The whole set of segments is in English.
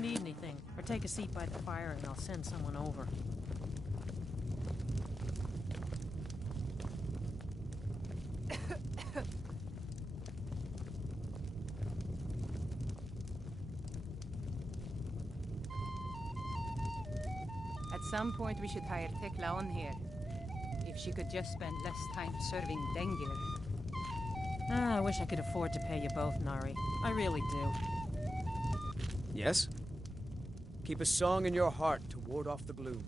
Need anything, or take a seat by the fire and I'll send someone over. At some point we should hire Tekla on here. If she could just spend less time serving Dengir. I wish I could afford to pay you both, Nari. I really do. Yes? Keep a song in your heart to ward off the gloom.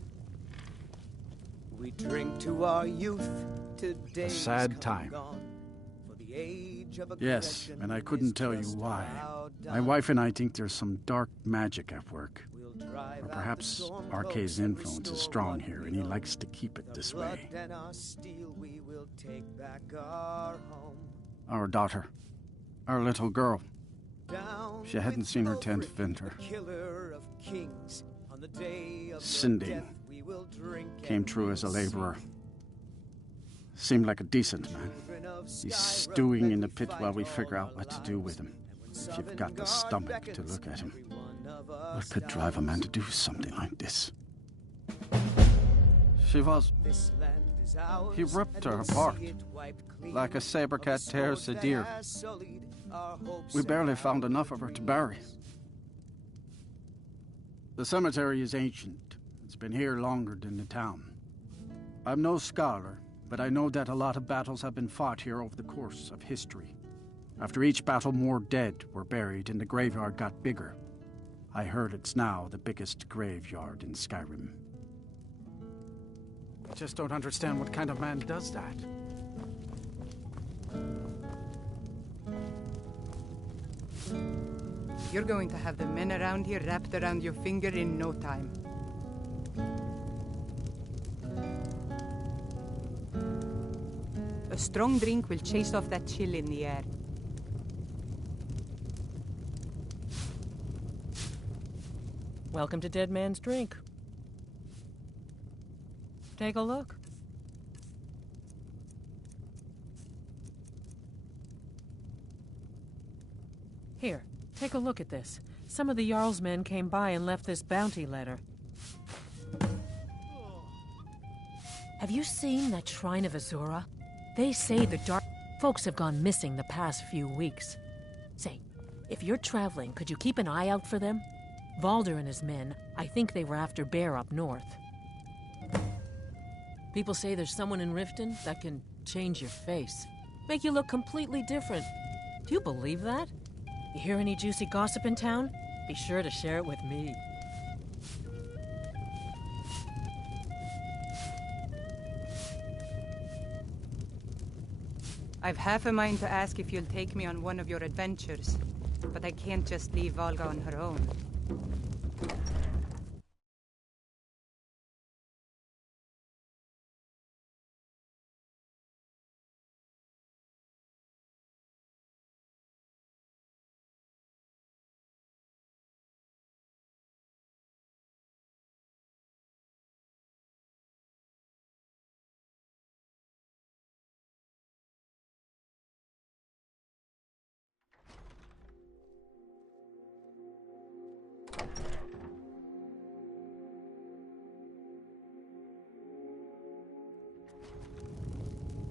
We drink to our youth today. A sad time. Yes, and I couldn't tell you why. My wife and I think there's some dark magic at work. Or perhaps Arkay's influence is strong here, and he likes to keep it this way. Our daughter. Our little girl. She hadn't seen her 10th winter. Cindy came through as a laborer. Seemed like a decent man. He's stewing in the pit while we figure out what to do with him. If you've got the stomach to look at him. What could drive a man to do something like this? She was... He ripped her apart, like a saber cat tears a deer. We barely found enough of her to bury. The cemetery is ancient. It's been here longer than the town. I'm no scholar, but I know that a lot of battles have been fought here over the course of history. After each battle, more dead were buried and the graveyard got bigger. I heard it's now the biggest graveyard in Skyrim. I just don't understand what kind of man does that. You're going to have the men around here wrapped around your finger in no time. A strong drink will chase off that chill in the air. Welcome to Dead Man's Drink. Take a look. Here, take a look at this. Some of the Jarl's men came by and left this bounty letter. Have you seen that Shrine of Azura? They say the dark folks have gone missing the past few weeks. Say, if you're traveling, could you keep an eye out for them? Valder and his men, I think they were after Bear up north. People say there's someone in Riften that can change your face. Make you look completely different. Do you believe that? You hear any juicy gossip in town? Be sure to share it with me. I've half a mind to ask if you'll take me on one of your adventures, but I can't just leave Valga on her own.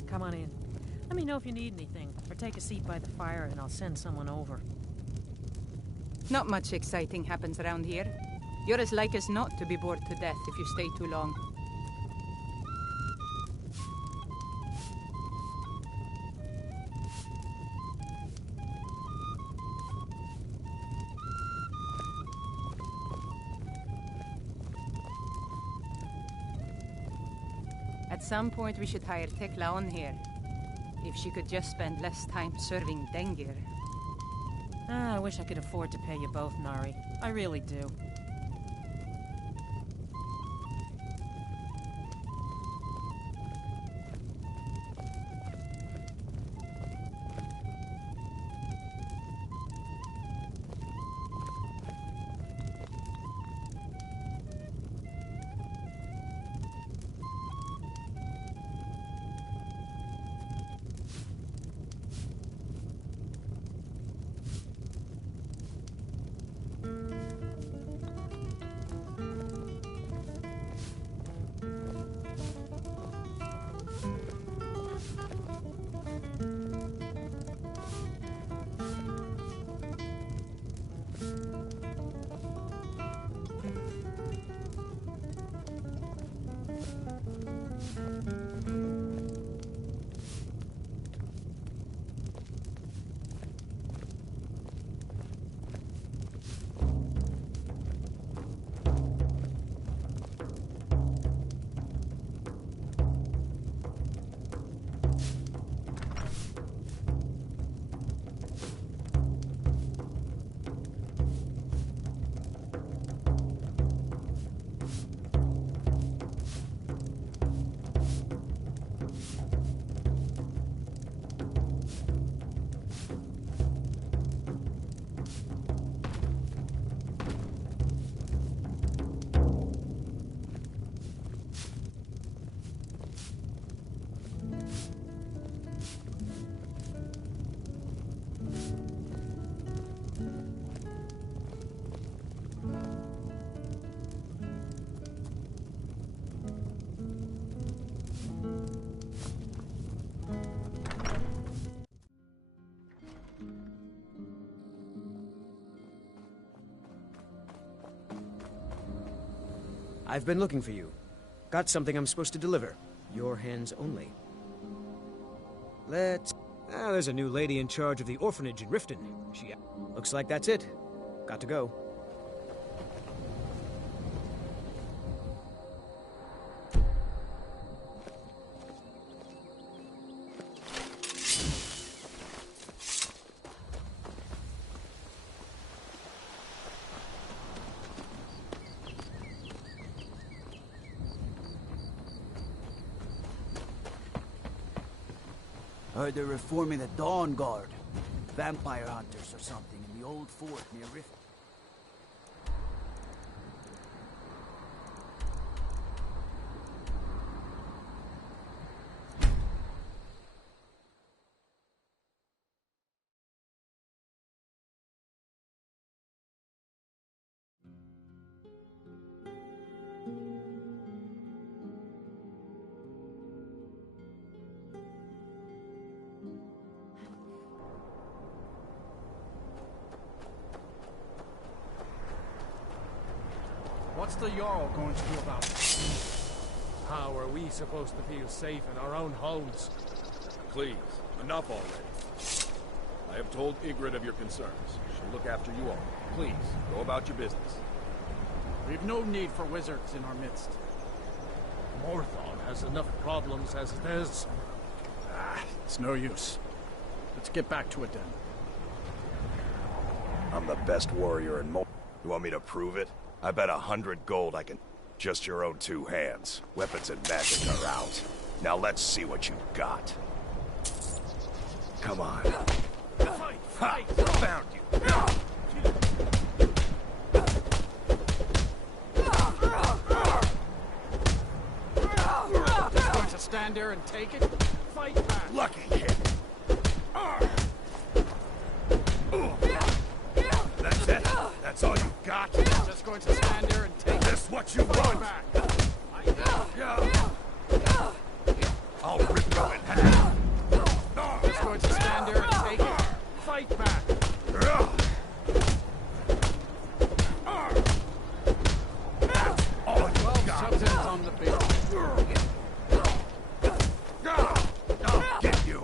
Come on in. Let me know if you need anything, or take a seat by the fire and I'll send someone over. Not much exciting happens around here. You're as like as not to be bored to death if you stay too long. At some point we should hire Tekla on here. If she could just spend less time serving Dengir. I wish I could afford to pay you both, Nari. I really do. I've been looking for you. Got something I'm supposed to deliver. Your hands only. There's a new lady in charge of the orphanage in Riften. Looks like that's it. Got to go. Heard they're reforming the Dawn Guard. Vampire hunters or something in the old fort near Rift. What's the Jarl going to do about it? How are we supposed to feel safe in our own homes? Please, enough already. I have told Ygritte of your concerns. She'll look after you all. Please, go about your business. We've no need for wizards in our midst. Morthon has enough problems as it is. It's no use. Let's get back to it then. I'm the best warrior in Mol. You want me to prove it? I bet 100 gold I can... Just your own two hands. Weapons and magic are out. Now let's see what you've got. Come on. Fight! Fight! Found you. Just going to stand there and take it? Fight back! Lucky hit. That's it? That's all you got? Just going to stand there and take it? This what you Fight want? back! I'll rip you in half. Just going to stand there and take it? Fight back! All you 12 got. substance on the bill. I'll get you.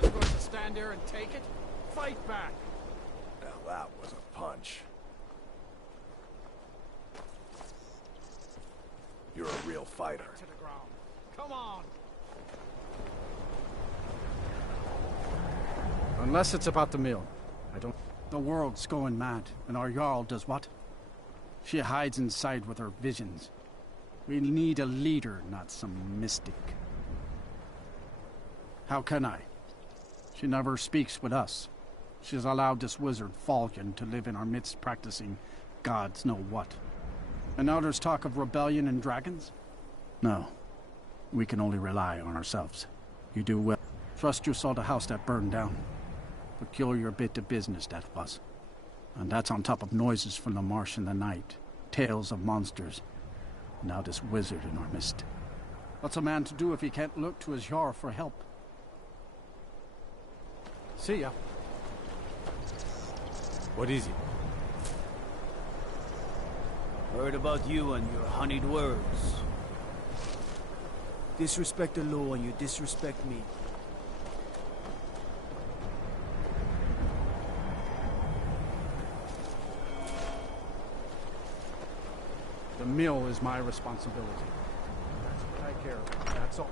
Just going to stand there and take it? Fight back! Now that was a punch. You're a real fighter. To the ground. Come on! Unless it's about the mill. I don't... The world's going mad, and our Jarl does what? She hides inside with her visions. We need a leader, not some mystic. How can I? She never speaks with us. She's allowed this wizard, Falcon, to live in our midst practicing gods know what. And now there's talk of rebellion and dragons? No. We can only rely on ourselves. You do well. Trust you saw the house that burned down. Peculiar bit of business that was. And that's on top of noises from the marsh in the night. Tales of monsters. Now this wizard in our midst. What's a man to do if he can't look to his Jarl for help? See ya. What is it? Heard about you and your honeyed words. Disrespect the law and you disrespect me. The mill is my responsibility. That's what I care about, that's all.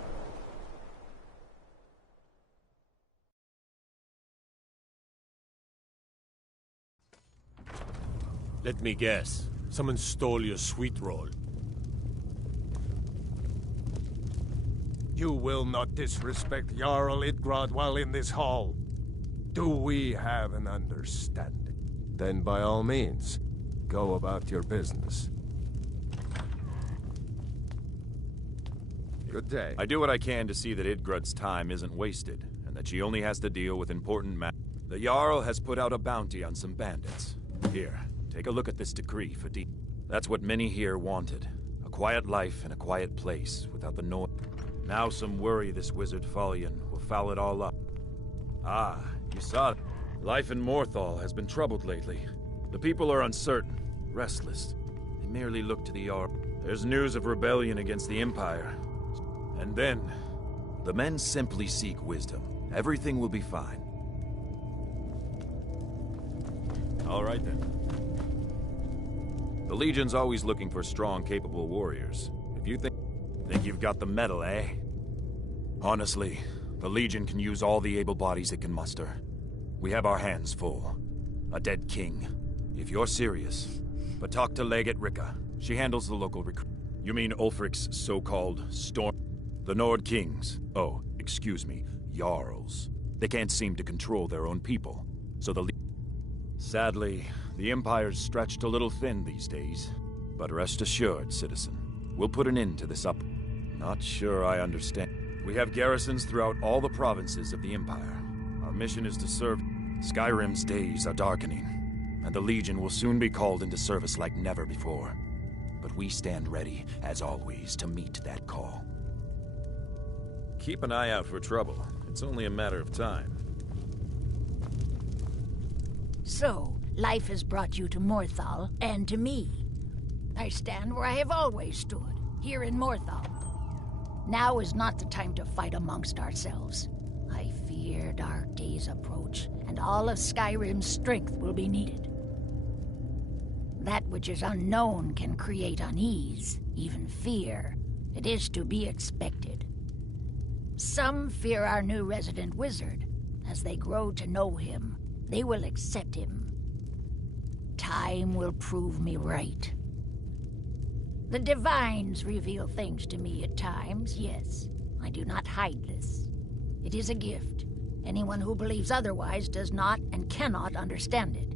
Let me guess. Someone stole your sweet roll. You will not disrespect Jarl Idgrad while in this hall. Do we have an understanding? Then by all means, go about your business. Good day. I do what I can to see that Idgrad's time isn't wasted, and that she only has to deal with important matters. The Jarl has put out a bounty on some bandits. Here, take a look at this decree for That's what many here wanted. A quiet life in a quiet place, without the noise. Now some worry this wizard Follian will foul it all up. Ah, you saw it. Life in Morthal has been troubled lately. The people are uncertain, restless. They merely look to the Jarl. There's news of rebellion against the Empire. And then, the men simply seek wisdom. Everything will be fine. All right then. The Legion's always looking for strong, capable warriors. If you think you've got the metal, eh? Honestly, the Legion can use all the able bodies it can muster. We have our hands full. A dead king. If you're serious. But talk to Legate Rika. She handles the local recruit. You mean Ulfric's so-called storm? The Nord Kings. Oh, excuse me, Jarls. They can't seem to control their own people. So Sadly, the Empire's stretched a little thin these days. But rest assured, citizen, we'll put an end to this up. Not sure I understand. We have garrisons throughout all the provinces of the Empire. Our mission is to serve. Skyrim's days are darkening, and the Legion will soon be called into service like never before. But we stand ready, as always, to meet that call. Keep an eye out for trouble. It's only a matter of time. So, life has brought you to Morthal, and to me. I stand where I have always stood, here in Morthal. Now is not the time to fight amongst ourselves. I fear dark days approach, and all of Skyrim's strength will be needed. That which is unknown can create unease, even fear. It is to be expected. Some fear our new resident wizard. As they grow to know him, they will accept him. Time will prove me right. The Divines reveal things to me at times, yes. I do not hide this. It is a gift. Anyone who believes otherwise does not and cannot understand it.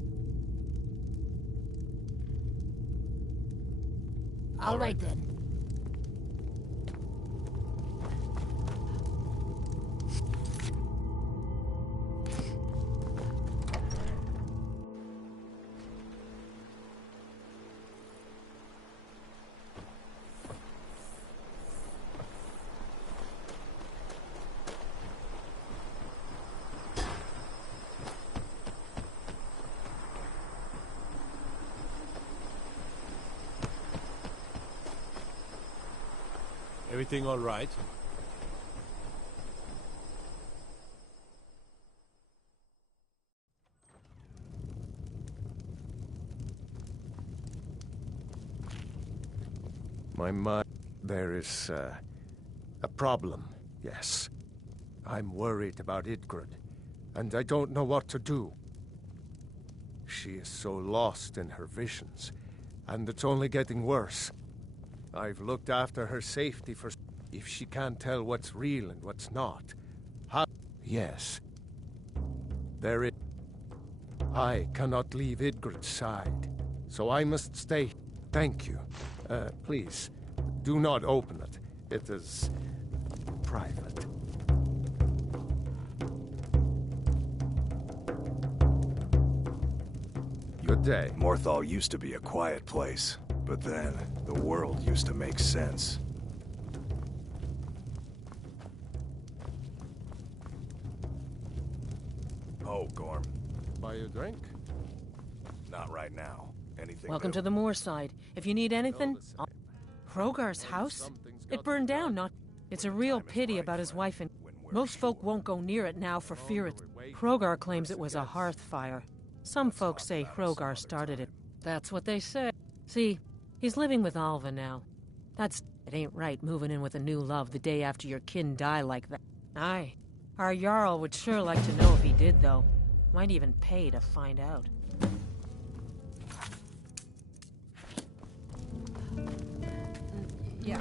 All right then. Everything all right? My mind... There is, a problem, yes. I'm worried about Idgrid, and I don't know what to do. She is so lost in her visions, and it's only getting worse. I've looked after her safety for... If she can't tell what's real and what's not, how... Yes. There is... I cannot leave Idgrid's side, so I must stay. Thank you. Please, do not open it. It is... private. Good day. Morthal used to be a quiet place, but then the world used to make sense. Oh, Gorm. Buy you a drink? Not right now. Anything Welcome new? to the Moorside. If you need anything... Hrogar's house? It burned down, not... It's a real pity about his wife and... Most folk won't go near it now for fear it's... Hrogar claims it was a hearth fire. Some folks say Hrogar started it. That's what they say. See, he's living with Alva now. It ain't right moving in with a new love the day after your kin die like that. Aye. Our Jarl would sure like to know if he did, though. Might even pay to find out. Yeah.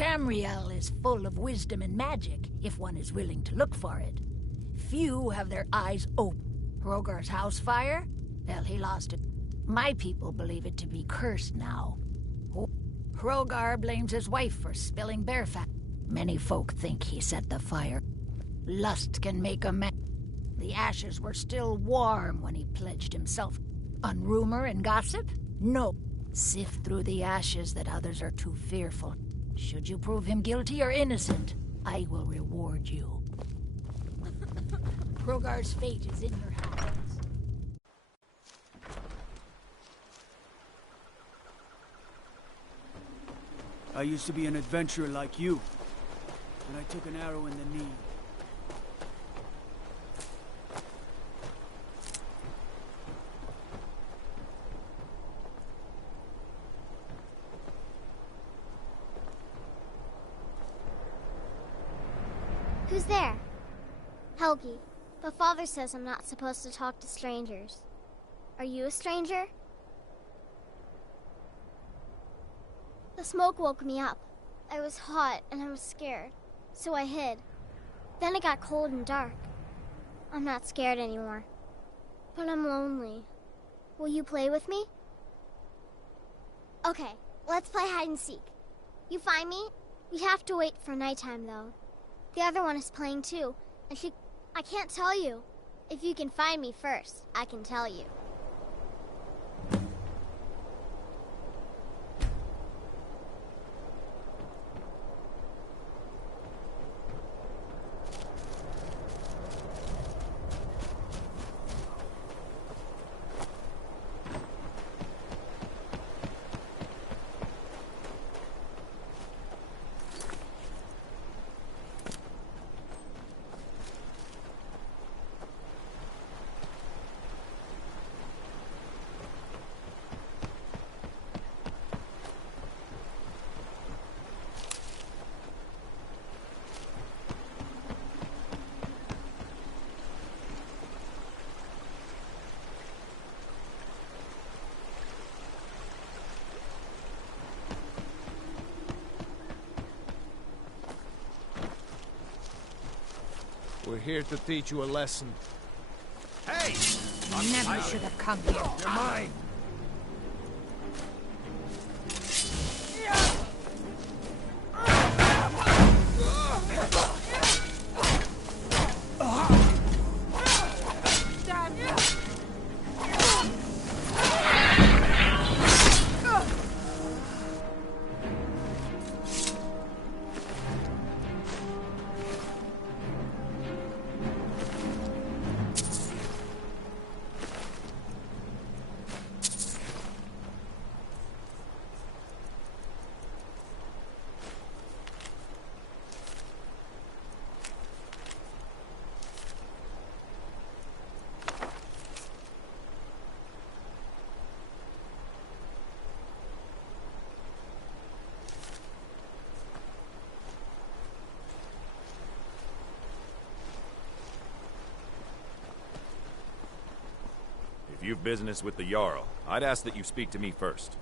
Tamriel is full of wisdom and magic, if one is willing to look for it. Few have their eyes open. Hrogar's house fire? Well, he lost it. My people believe it to be cursed now. Hrogar blames his wife for spilling bear fat. Many folk think he set the fire. Lust can make a man. The ashes were still warm when he pledged himself. On rumor and gossip? No. Sift through the ashes that others are too fearful. Should you prove him guilty or innocent, I will reward you. Hrogar's fate is in your hands. I used to be an adventurer like you, and I took an arrow in the knee. Who's there? Helgi, but Father says I'm not supposed to talk to strangers. Are you a stranger? The smoke woke me up. I was hot and I was scared, so I hid. Then it got cold and dark. I'm not scared anymore, but I'm lonely. Will you play with me? Okay, let's play hide and seek. You find me? We have to wait for nighttime though. The other one is playing too, and I can't tell you. If you can find me first, I can tell you. We're here to teach you a lesson. Hey! Never should have come here. You're mine! If you've business with the Jarl, I'd ask that you speak to me first.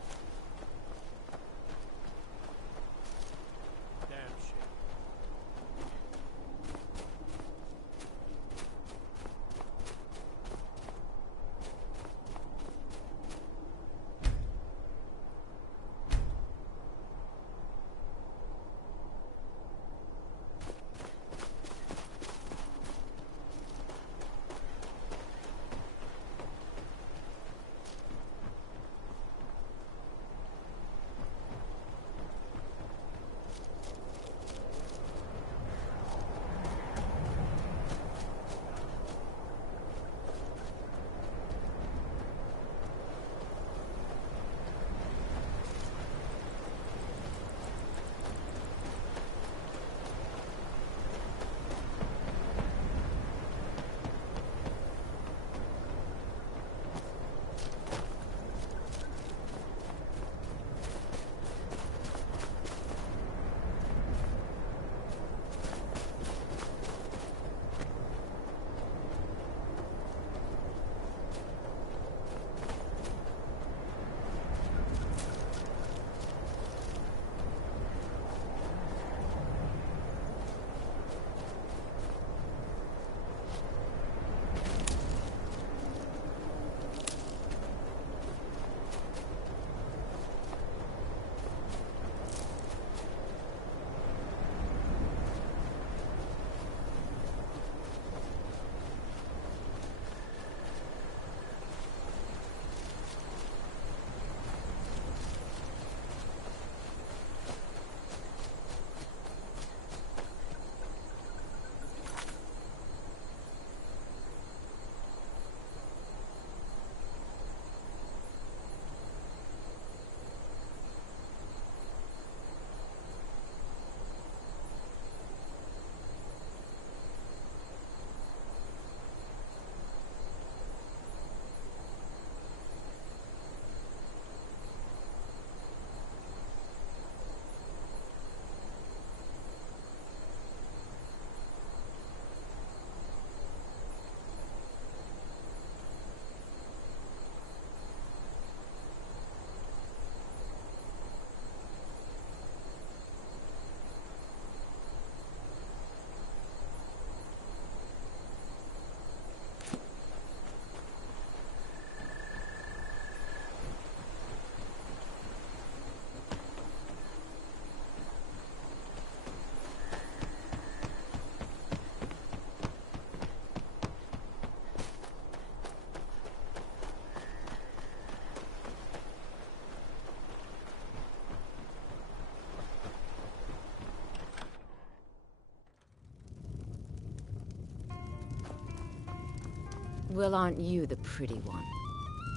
Well, aren't you the pretty one?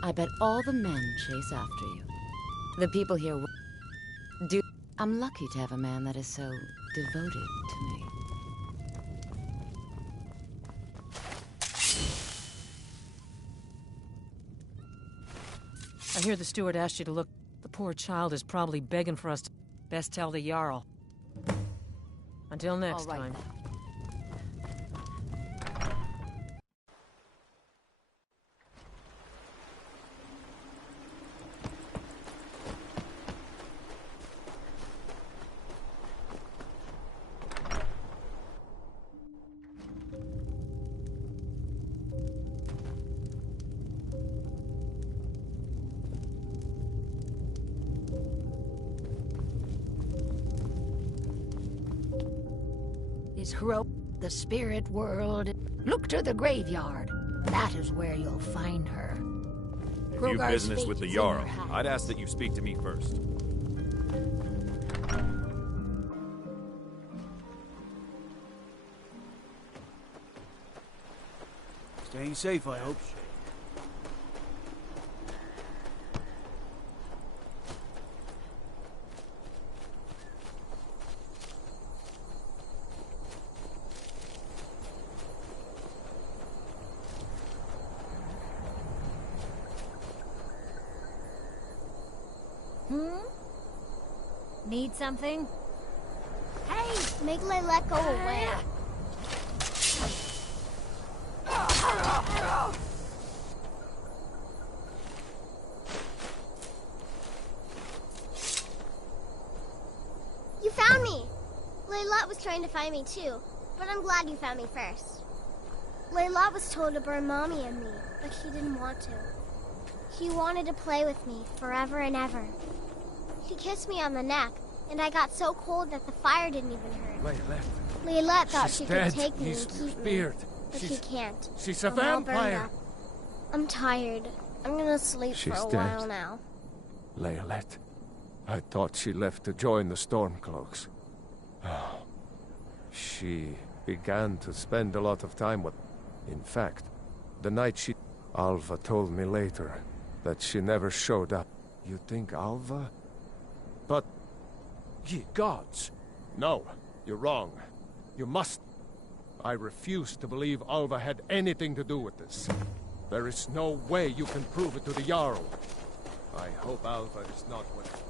I bet all the men chase after you. The people here do. I'm lucky to have a man that is so devoted to me. I hear the steward asked you to look. The poor child is probably begging for us to... Best tell the Jarl. Until next time. Is the spirit world. Look to the graveyard. That is where you'll find her. If you've business with the Jarl, I'd ask that you speak to me first. Staying safe, I hope. Need something? Hey, make Layla go away. You found me! Layla was trying to find me too, but I'm glad you found me first. Layla was told to burn Mommy and me, but he didn't want to. He wanted to play with me forever and ever. He kissed me on the neck, and I got so cold that the fire didn't even hurt. Layla thought she could take me and keep me, but she can't. She's a I'm all burned vampire. up. I'm tired. I'm gonna sleep for a while now. Laylet. I thought she left to join the Stormcloaks. Oh. She began to spend a lot of time with... In fact, the night she... Alva told me later that she never showed up. You think Alva? But... Ye gods! No, you're wrong. You must... I refuse to believe Alva had anything to do with this. There is no way you can prove it to the Jarl. I hope Alva is not what you think.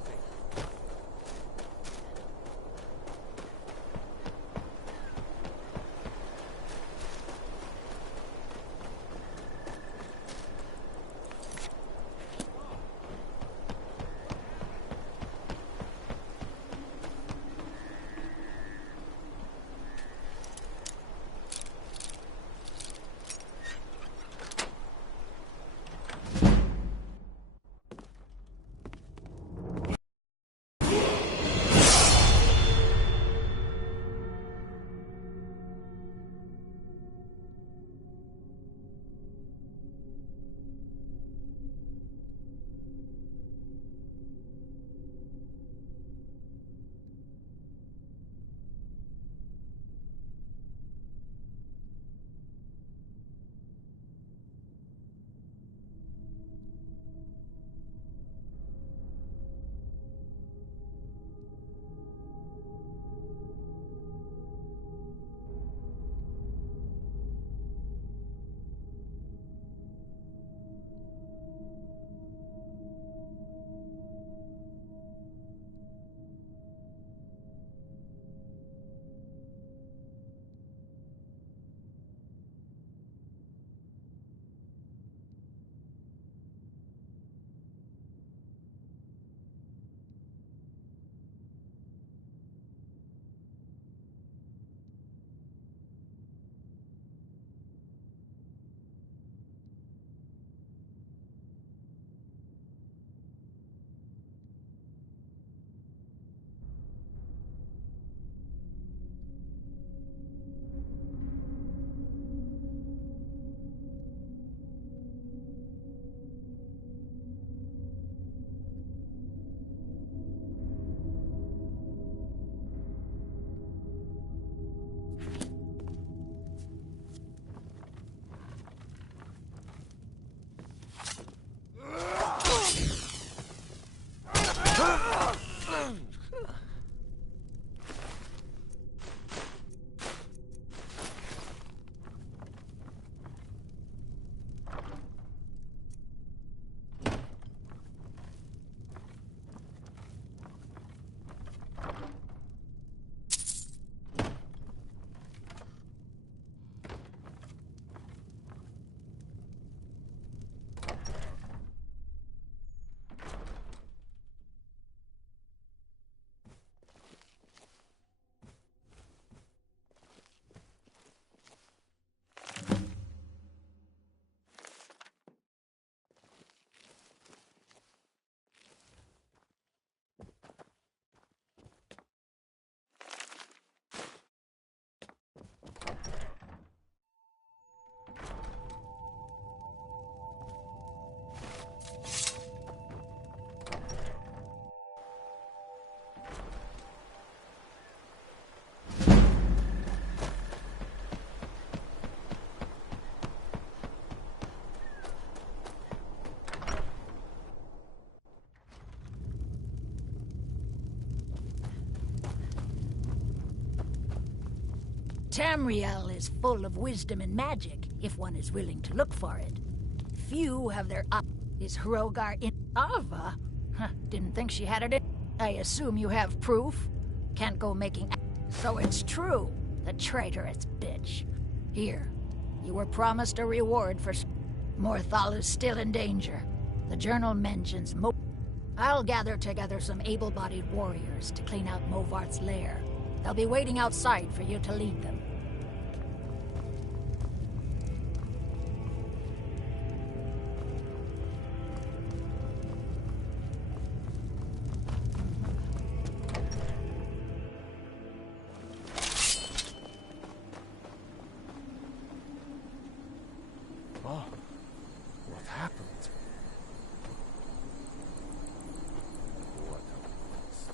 Tamriel is full of wisdom and magic, if one is willing to look for it. Few have their eye. Is Hrogar in Ava? Huh, didn't think she had it in. I assume you have proof? Can't go making. So it's true, the traitorous bitch. Here, you were promised a reward for. Morthal is still in danger. The journal mentions I'll gather together some able-bodied warriors to clean out Movart's lair. They'll be waiting outside for you to lead them. Oh, what happened? What a waste.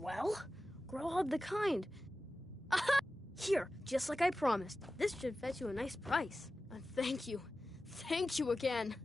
Well, grow all the kind. Here, just like I promised. This should fetch you a nice price. And thank you. Thank you again.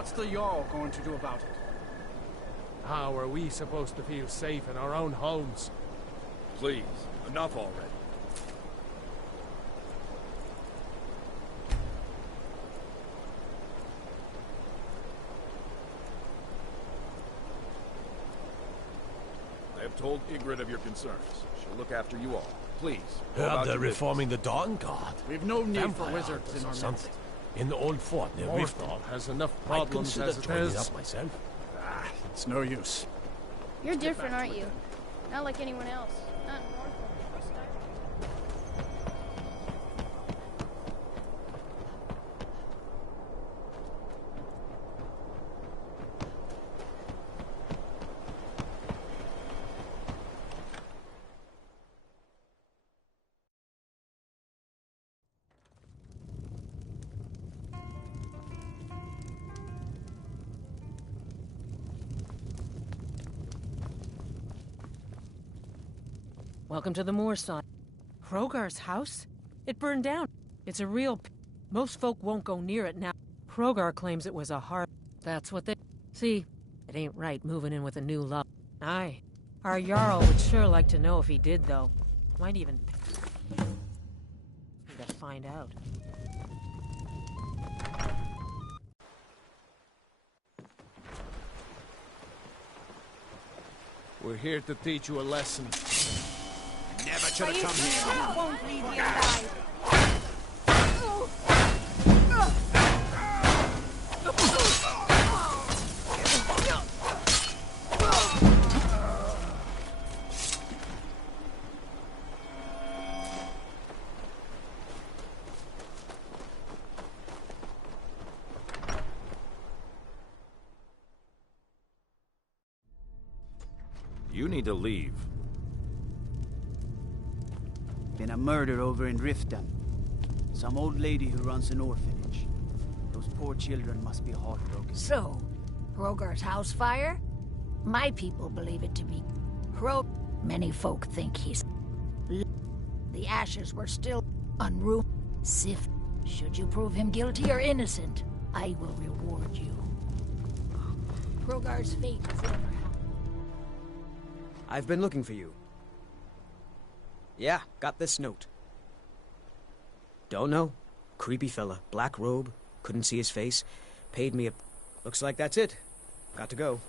What's the Jarl going to do about it? How are we supposed to feel safe in our own homes? Please, enough already. I have told Ygritte of your concerns. She'll look after you all. Please. go Heard about they're your business. reforming the Dawn Guard. We've no need for Vampire wizards hunters in or our something. midst. In the old fort near Riften. Morthal has enough I'd problems consider as it joining is. up myself. It's no use. You're different, aren't you? Not like anyone else. Not in Norfolk or Skyrim. Welcome to the moorside. Hrogar's house? It burned down. It's a real most folk won't go near it now. Hrogar claims it was a hard... That's what they... See, it ain't right moving in with a new love. Aye. Our Jarl would sure like to know if he did, though. Might even... Need to find out. We're here to teach you a lesson. Never should have come here. You won't leave me alive. You need to leave. Been a murder over in Riften. Some old lady who runs an orphanage. Those poor children must be heartbroken. So, Hrogar's house fire? My people believe it to be Many folk think he's... The ashes were still unruly. Sif, should you prove him guilty or innocent, I will reward you. Hrogar's fate is in your hands. I've been looking for you. Yeah, got this note. Don't know. Creepy fella. Black robe. Couldn't see his face. Paid me a... Looks like that's it. Got to go.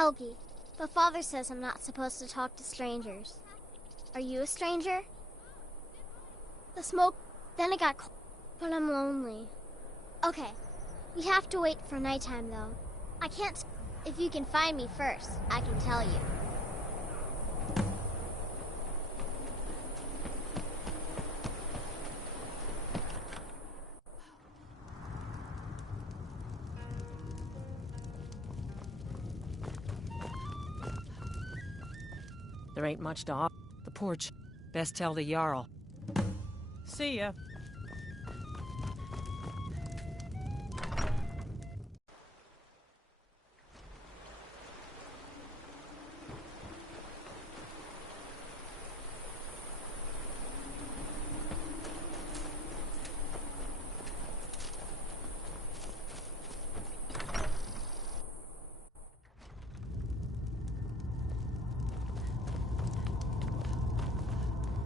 Helgi, but Father says I'm not supposed to talk to strangers. Are you a stranger? The smoke, then it got cold, but I'm lonely. Okay, we have to wait for nighttime though. I can't. If you can find me first, I can tell you. There ain't much to offer. The porch. Best tell the Jarl. See ya.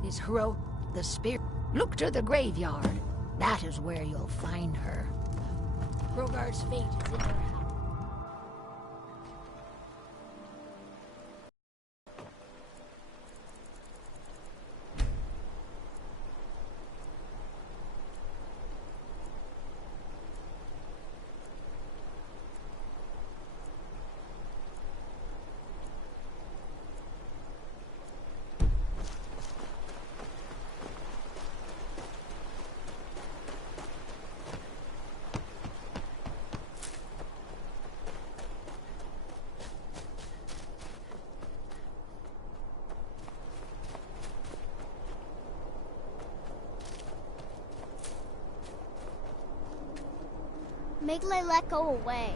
Is Hro the spirit? Look to the graveyard. That is where you'll find her. Hrogar's fate is in her house. Make Layla go away.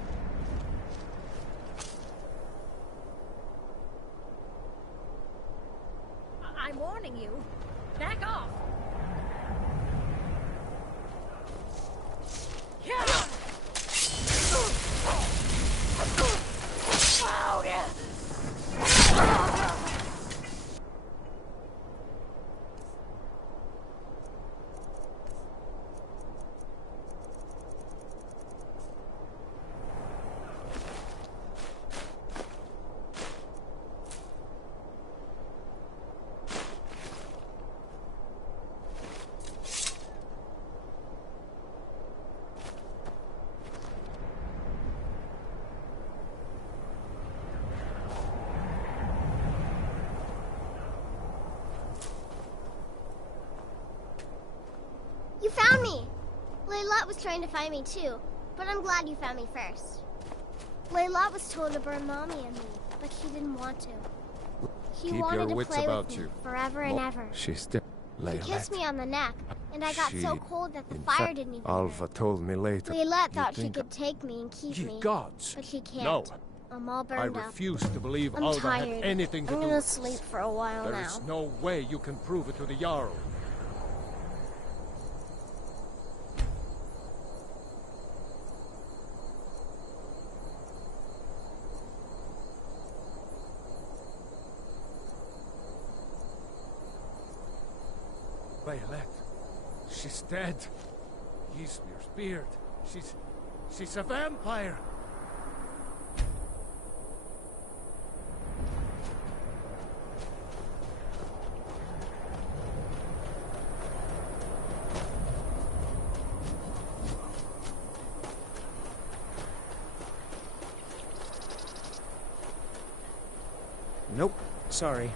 I'm warning you. Back off. You found me! Layla was trying to find me too, but I'm glad you found me first. Layla was told to burn Mommy and me, but she didn't want to. She Keep wanted your to wits play about with me you. forever and ever. She's dead. She kissed me on the neck, and I got so cold that the in fire fact, didn't even Alva hurt. told me later. Layla You thought she think could take me and keep Ye me, gods! but she can't. No. I'm all I burned up. refuse to believe I'm Alva tired. had anything to I'm do gonna with this. sleep for a while There now. is no way you can prove it to the Jarl. Violet, she's dead. Ysmir's beard. She's a vampire. Nope. Sorry.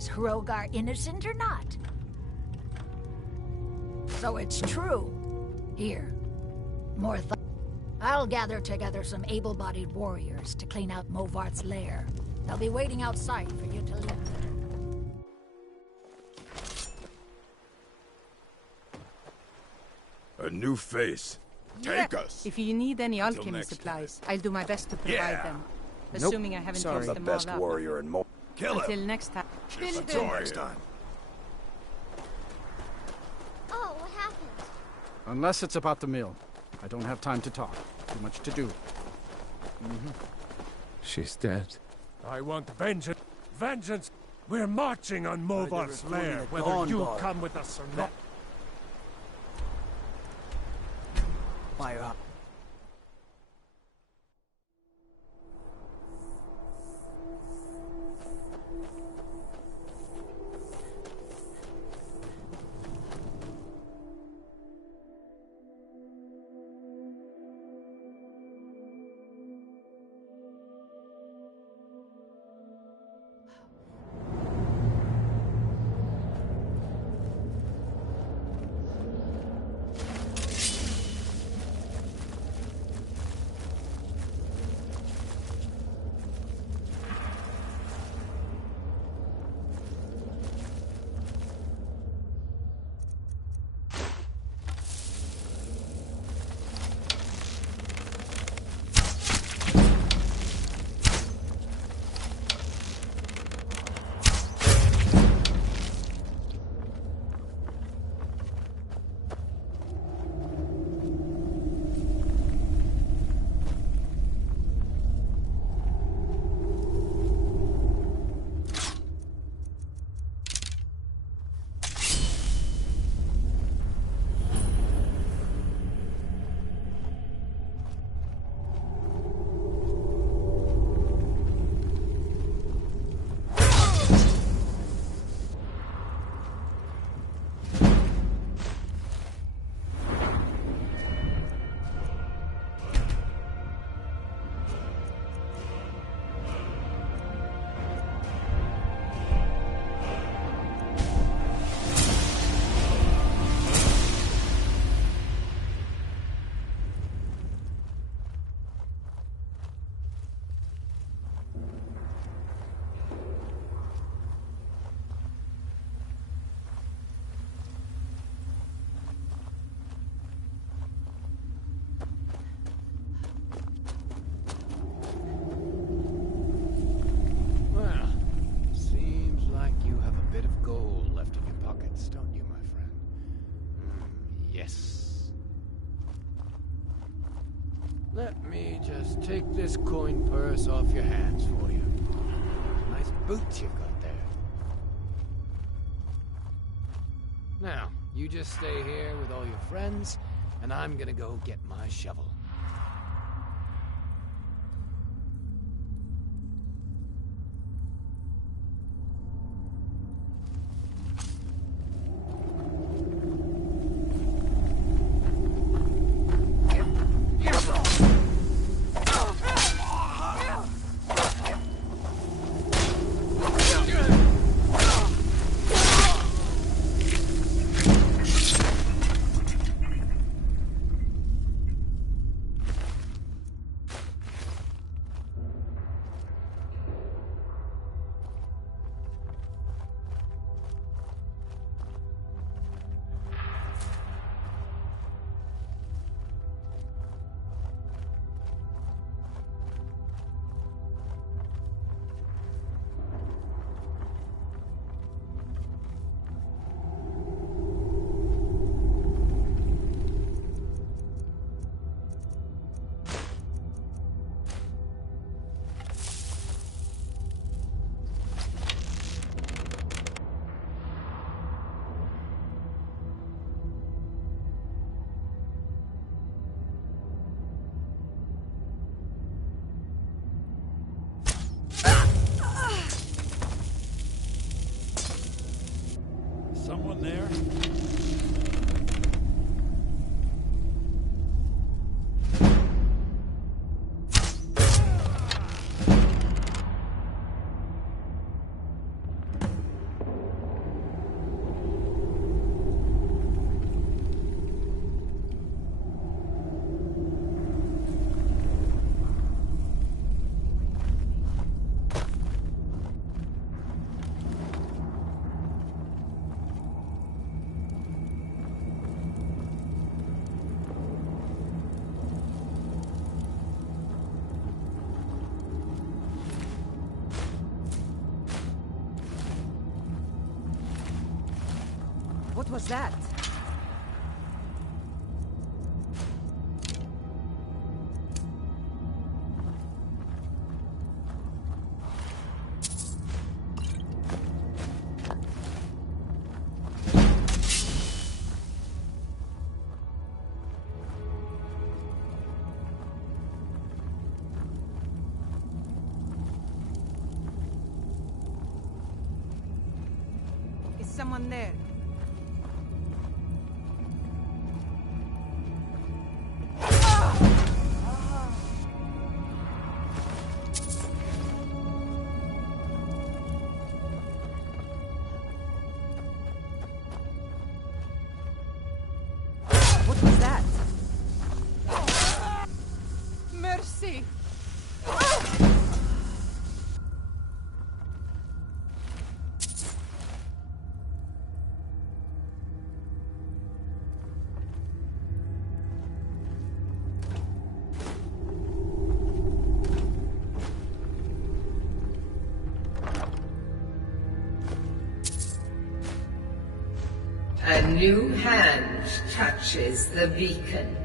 Is Hrogar innocent or not? So it's true. Here, Morthal. I'll gather together some able-bodied warriors to clean out Movarth's lair. They'll be waiting outside for you to leave. A new face. Take us. If you need any Until alchemy next supplies, I'll do my best to provide them. Nope. Assuming I haven't Sorry. used The them best all up. warrior in Mo. Kill him. Until next time. Until next time. Oh, what happened? Unless it's about the mill. I don't have time to talk. Too much to do. She's dead. I want vengeance. Vengeance! We're marching on Movarth's lair, whether you come with us or not. Fire. Let me just take this coin purse off your hands for you. Nice boots you've got there. Now, you just stay here with all your friends, and I'm gonna go get my shovel. What was that? Is someone there? What was that? Mercy! A new hand touches the beacon.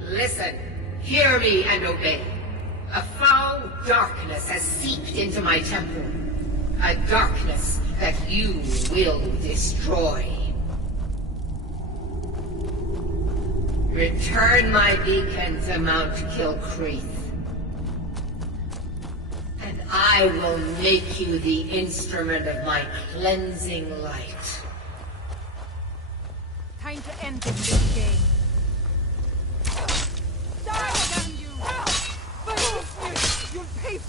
Listen, hear me and obey. A foul darkness has seeped into my temple. A darkness that you will destroy. Return my beacon to Mount Kilcreath. And I will make you the instrument of my cleansing light. Time to end this game. Die, damn you! You'll pay.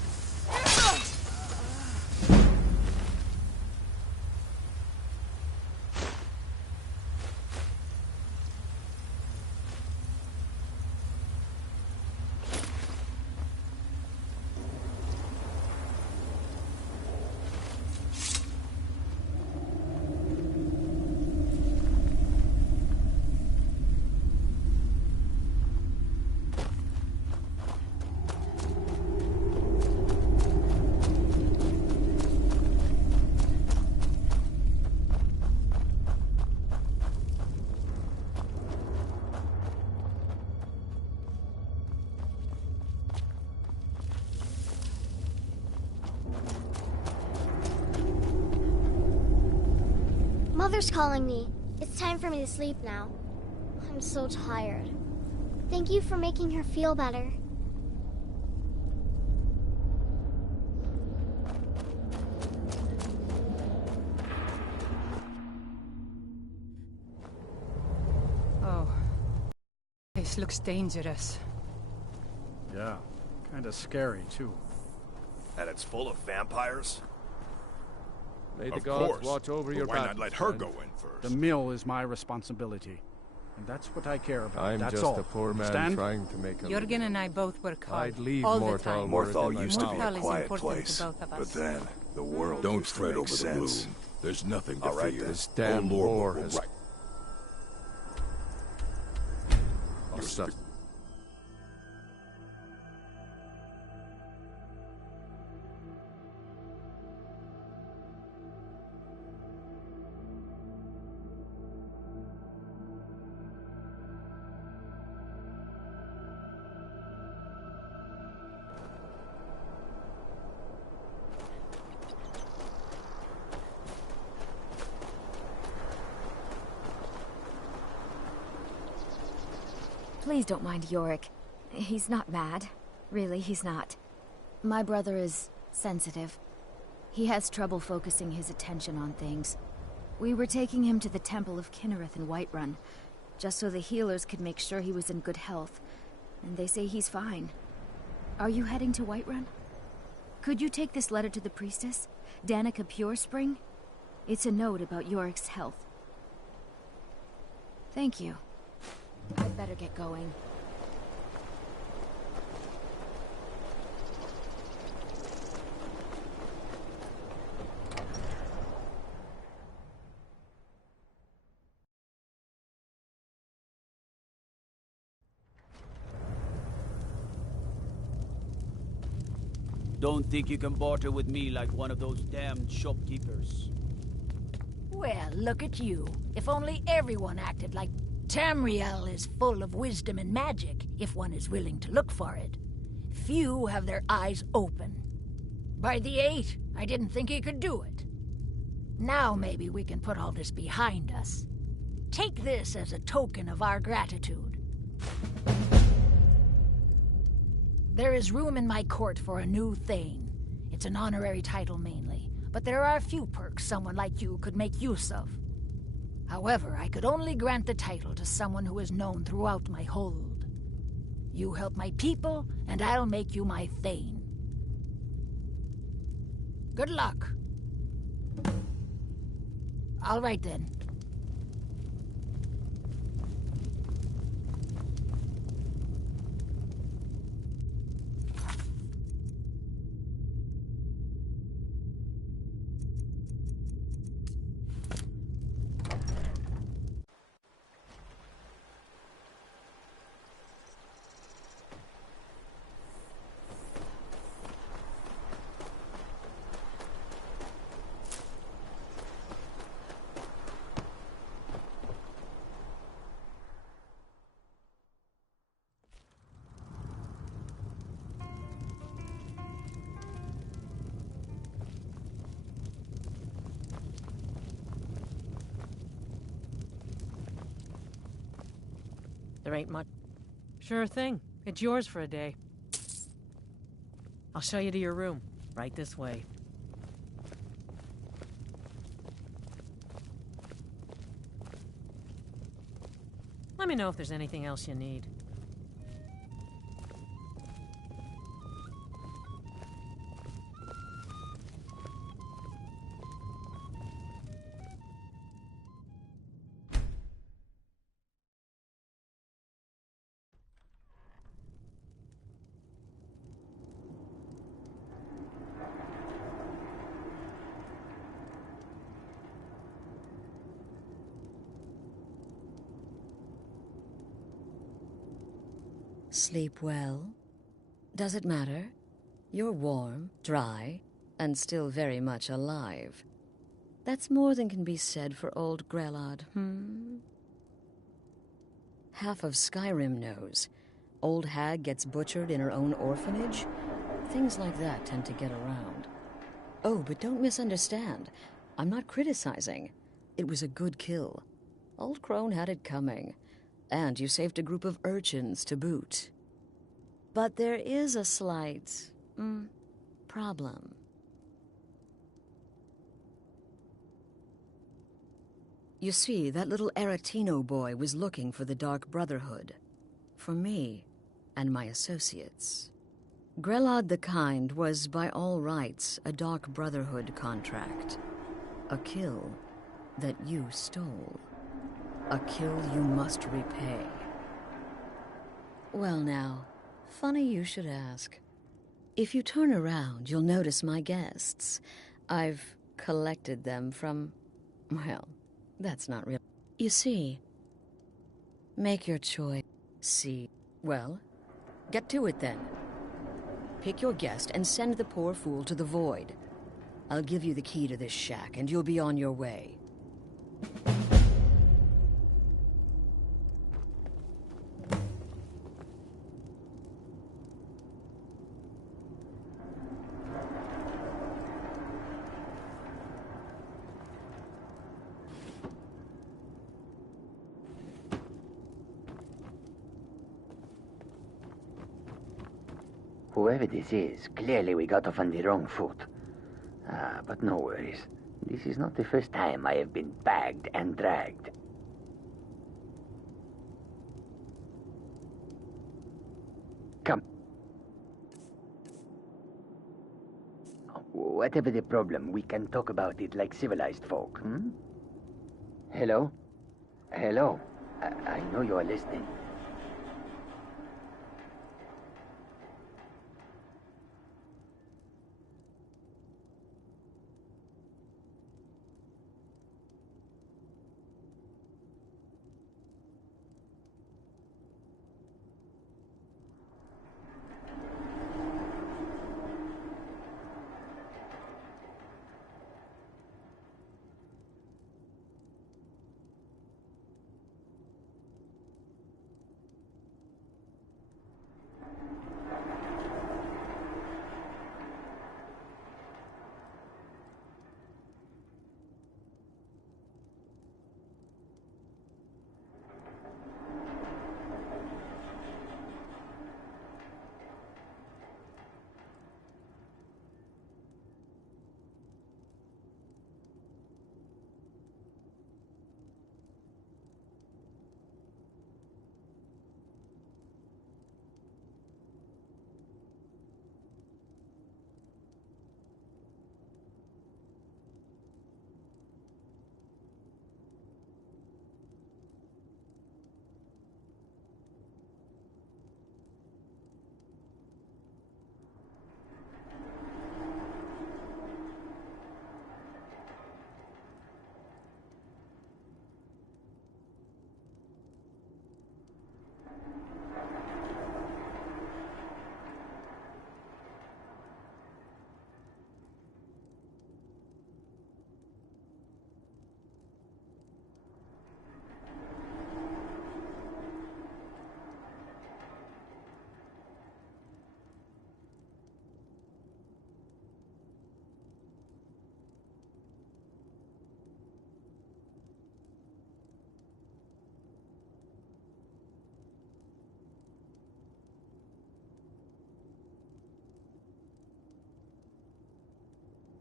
Mother's calling me. It's time for me to sleep now. I'm so tired. Thank you for making her feel better. Oh. This looks dangerous. Yeah, kind of scary, too. And it's full of vampires? May the Of gods course. watch over But your why back. not let her go in first? The mill is my responsibility. And that's what I care about. I'm that's just all. a poor man Understand? trying to make a Jurgen living. and I both work hard. I'd leave all Morthal the time. were it in Morthal my used to be power. Morthal a is quiet important place, to both of but us. then the world Don't used to fret make over the sense. gloom. There's nothing to All right, fear. then. This damn Oh, Lord, war will has... right. Oh, stop. Please don't mind Yorick. He's not mad. Really, he's not. My brother is sensitive. He has trouble focusing his attention on things. We were taking him to the Temple of Kinnereth in Whiterun, just so the healers could make sure he was in good health. And they say he's fine. Are you heading to Whiterun? Could you take this letter to the priestess, Danica Purespring? It's a note about Yorick's health. Thank you. I'd better get going. Don't think you can barter with me like one of those damned shopkeepers. Well, look at you. If only everyone acted like... Tamriel is full of wisdom and magic, if one is willing to look for it. Few have their eyes open. By the 8, I didn't think he could do it. Now maybe we can put all this behind us. Take this as a token of our gratitude. There is room in my court for a new Thane. It's an honorary title mainly, but there are a few perks someone like you could make use of. However, I could only grant the title to someone who is known throughout my hold. You help my people, and I'll make you my Thane. Good luck. All right then. There ain't much. Sure thing. It's yours for a day. I'll show you to your room. Right this way. Let me know if there's anything else you need. Sleep well? Does it matter? You're warm, dry, and still very much alive. That's more than can be said for old Grelod, Half of Skyrim knows. Old hag gets butchered in her own orphanage. Things like that tend to get around. Oh, but don't misunderstand. I'm not criticizing. It was a good kill. Old Crone had it coming. And you saved a group of urchins to boot. But there is a slight, problem. You see, that little Aretino boy was looking for the Dark Brotherhood. For me and my associates. Grelod the Kind was, by all rights, a Dark Brotherhood contract. A kill that you stole. A kill you must repay. Well now, funny you should ask. If you turn around, you'll notice my guests. I've collected them from... well, that's not real. You see, make your choice. See, well, get to it then. Pick your guest and send the poor fool to the void. I'll give you the key to this shack and you'll be on your way. Whoever this is, clearly we got off on the wrong foot. But no worries. This is not the first time I have been bagged and dragged. Come. Whatever the problem, we can talk about it like civilized folk, Hello? Hello? I know you are listening.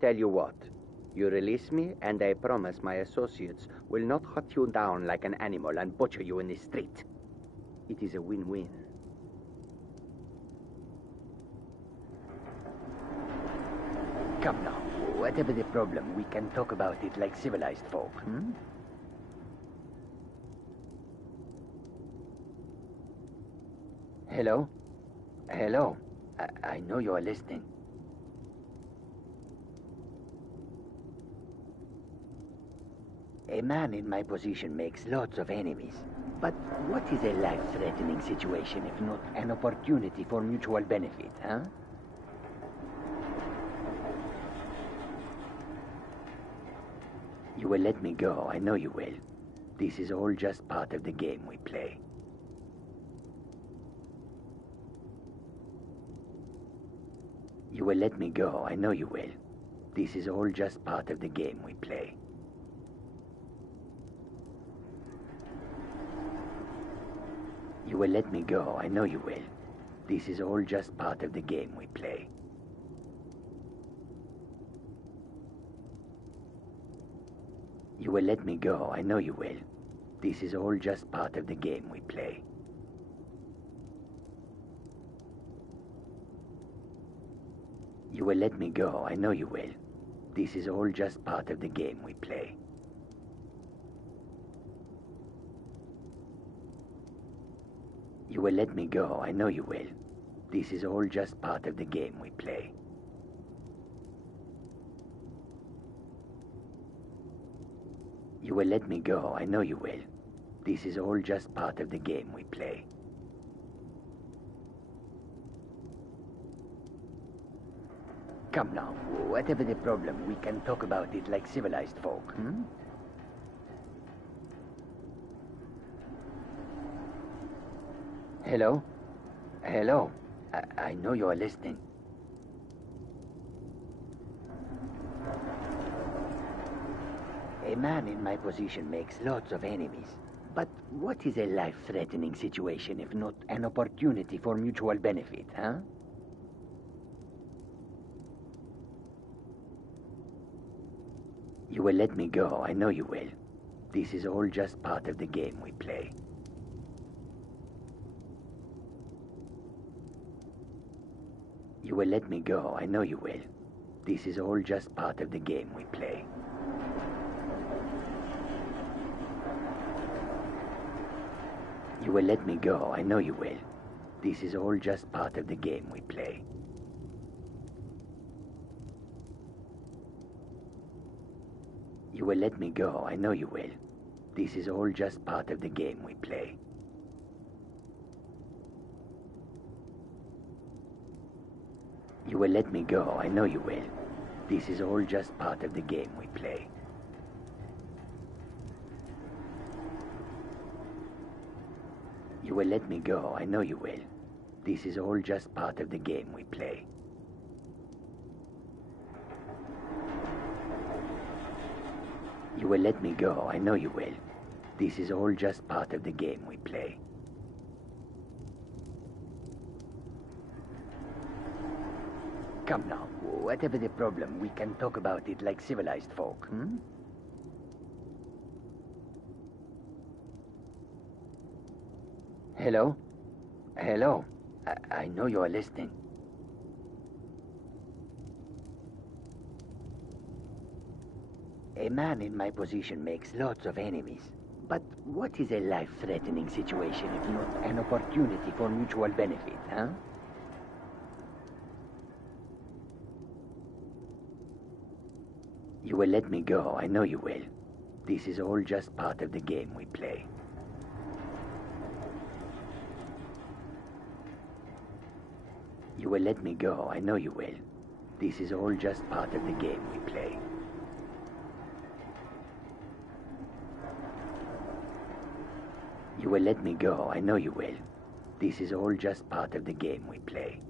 Tell you what, you release me, and I promise my associates will not hunt you down like an animal and butcher you in the street. It is a win-win. Come now, whatever the problem, we can talk about it like civilized folk, hmm? Hello? Hello? I know you are listening. A man in my position makes lots of enemies. But what is a life-threatening situation if not an opportunity for mutual benefit, huh? You will let me go, I know you will. This is all just part of the game we play. You will let me go, I know you will. This is all just part of the game we play. You will let me go, I know you will. This is all just part of the game we play. You will let me go, I know you will. This is all just part of the game we play. You will let me go, I know you will. This is all just part of the game we play. You will let me go, I know you will. This is all just part of the game we play. You will let me go, I know you will. This is all just part of the game we play. Come now, whatever the problem, we can talk about it like civilized folk, hmm? Hello? Hello? I know you are listening. A man in my position makes lots of enemies. But what is a life-threatening situation if not an opportunity for mutual benefit, huh? You will let me go, I know you will. This is all just part of the game we play. You will let me go, I know you will. This is all just part of the game we play. You will let me go, I know you will. This is all just part of the game we play. You will let me go, I know you will. This is all just part of the game we play. You will let me go, I know you will. This is all just part of the game we play. You will let me go, I know you will. This is all just part of the game we play. You will let me go, I know you will. This is all just part of the game we play. Come now, whatever the problem, we can talk about it like civilized folk, hmm? Hello? Hello? I know you are listening. A man in my position makes lots of enemies. But what is a life-threatening situation if not an opportunity for mutual benefit, huh? You will let me go, I know you will. This is all just part of the game we play. You will let me go, I know you will. This is all just part of the game we play. You will let me go, I know you will. This is all just part of the game we play.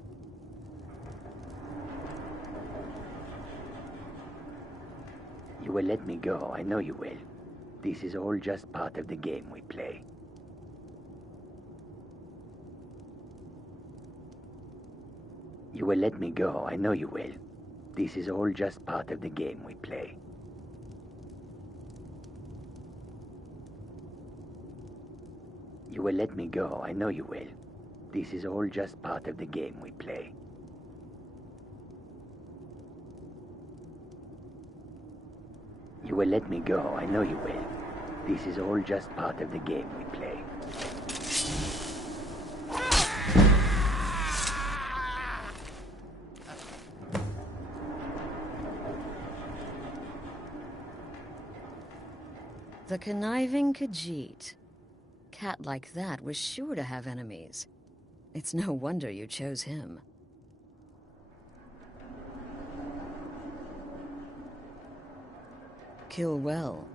You will let me go, I know you will. This is all just part of the game we play. You will let me go, I know you will. This is all just part of the game we play. You will let me go, I know you will. This is all just part of the game we play. You will let me go, I know you will. This is all just part of the game we play. The conniving Khajiit. Cat like that was sure to have enemies. It's no wonder you chose him. Kill well,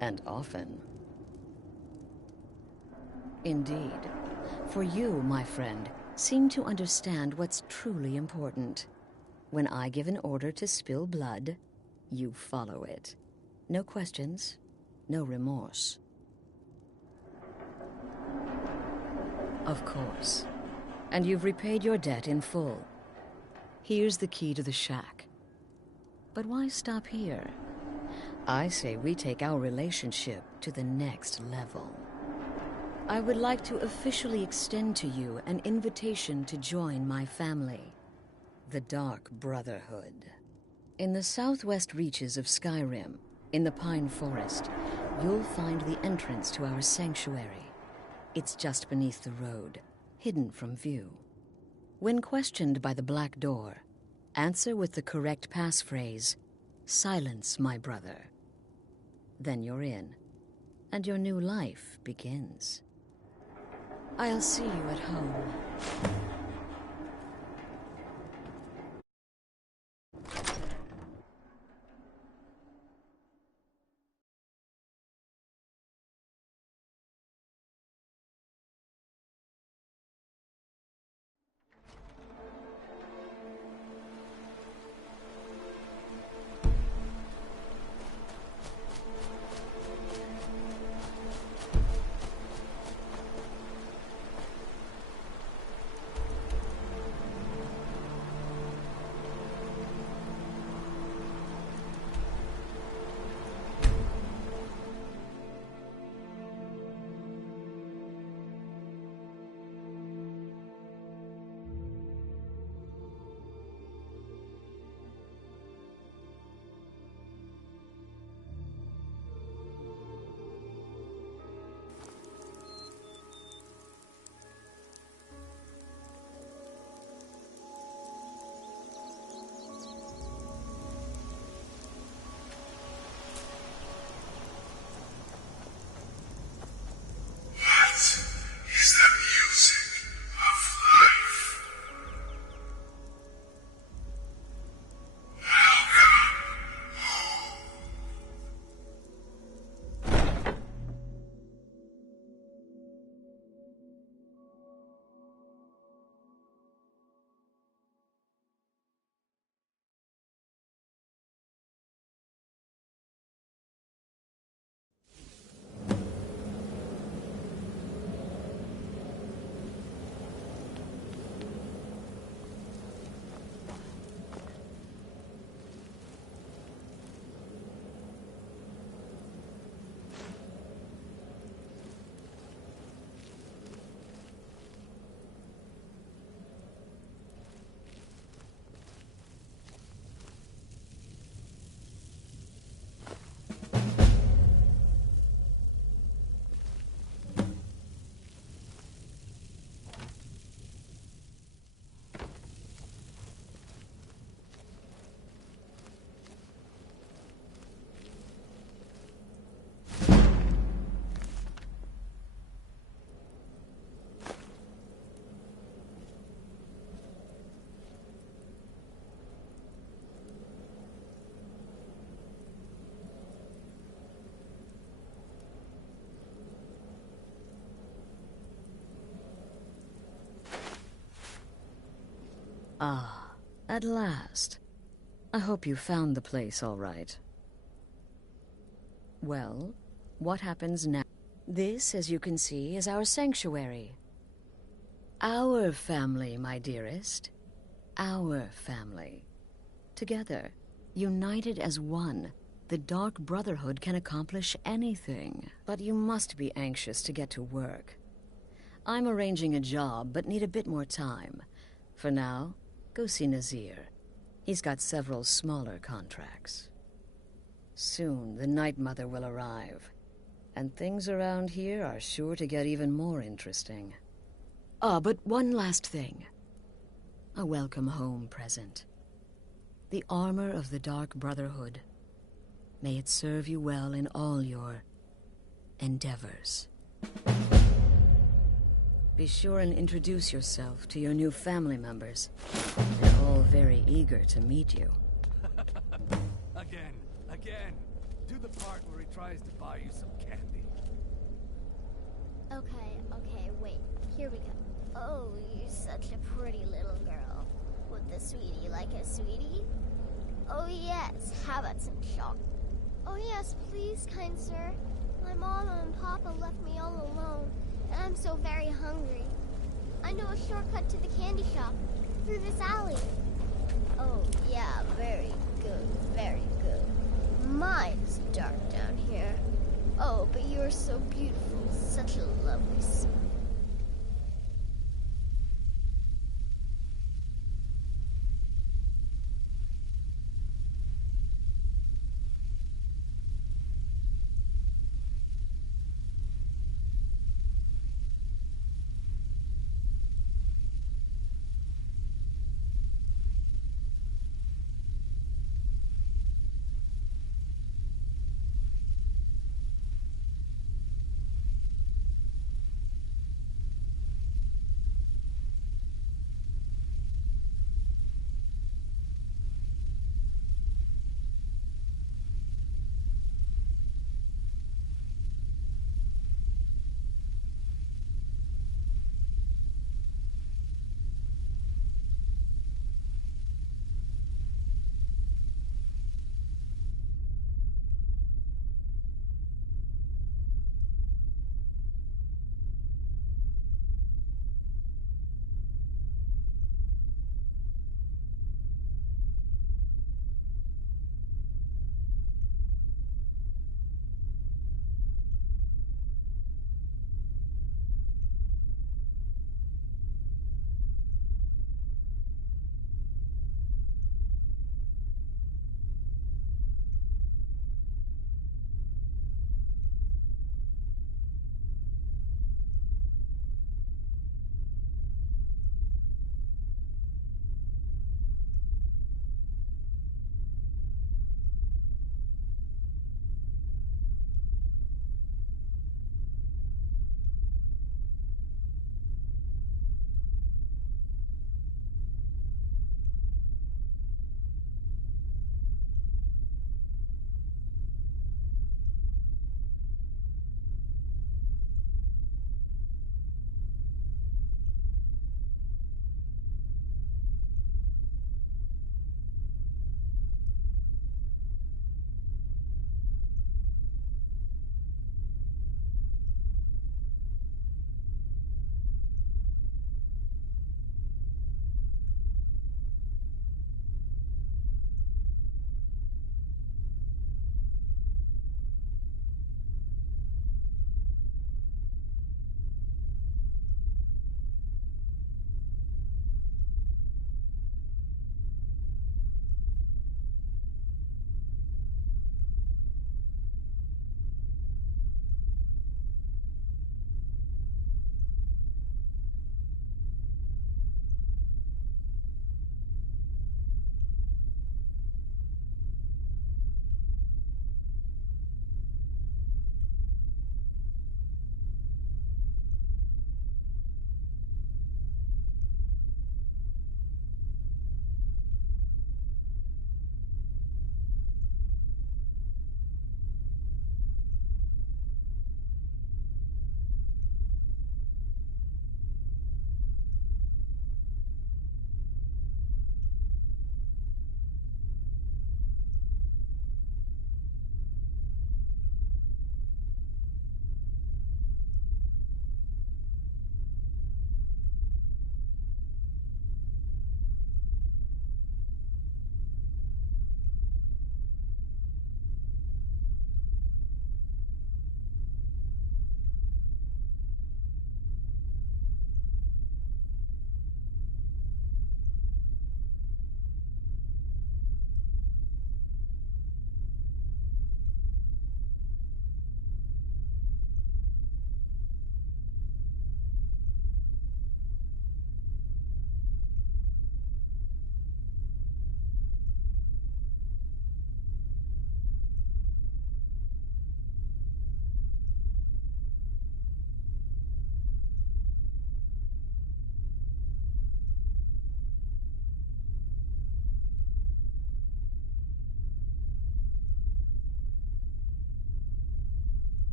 and often. Indeed. For you, my friend, seem to understand what's truly important. When I give an order to spill blood, you follow it. No questions, no remorse. Of course. And you've repaid your debt in full. Here's the key to the shack. But why stop here? I say we take our relationship to the next level. I would like to officially extend to you an invitation to join my family, the Dark Brotherhood. In the southwest reaches of Skyrim, in the Pine Forest, you'll find the entrance to our sanctuary. It's just beneath the road, hidden from view. When questioned by the Black Door, answer with the correct passphrase, "Silence, my brother." Then you're in, and your new life begins. I'll see you at home. Ah, at last. I hope you found the place all right. Well, what happens now? This, as you can see, is our sanctuary. Our family, my dearest. Our family. Together, united as one, the Dark Brotherhood can accomplish anything. But you must be anxious to get to work. I'm arranging a job, but need a bit more time. For now, go see Nazir. He's got several smaller contracts. Soon, the Night Mother will arrive, and things around here are sure to get even more interesting. Ah, but one last thing. A welcome home present. The armor of the Dark Brotherhood. May it serve you well in all your endeavors. Be sure and introduce yourself to your new family members. They're all very eager to meet you. Again. Do the part where he tries to buy you some candy. Okay, wait. Here we go. Oh, you're such a pretty little girl. Would the sweetie like a sweetie? Oh yes, how about some chocolate? Oh yes, please, kind sir. My mama and papa left me all alone, and I'm so very hungry. I know a shortcut to the candy shop, through this alley. Oh yeah, very good, very good. Mine's dark down here. Oh, but you're so beautiful, such a lovely smile.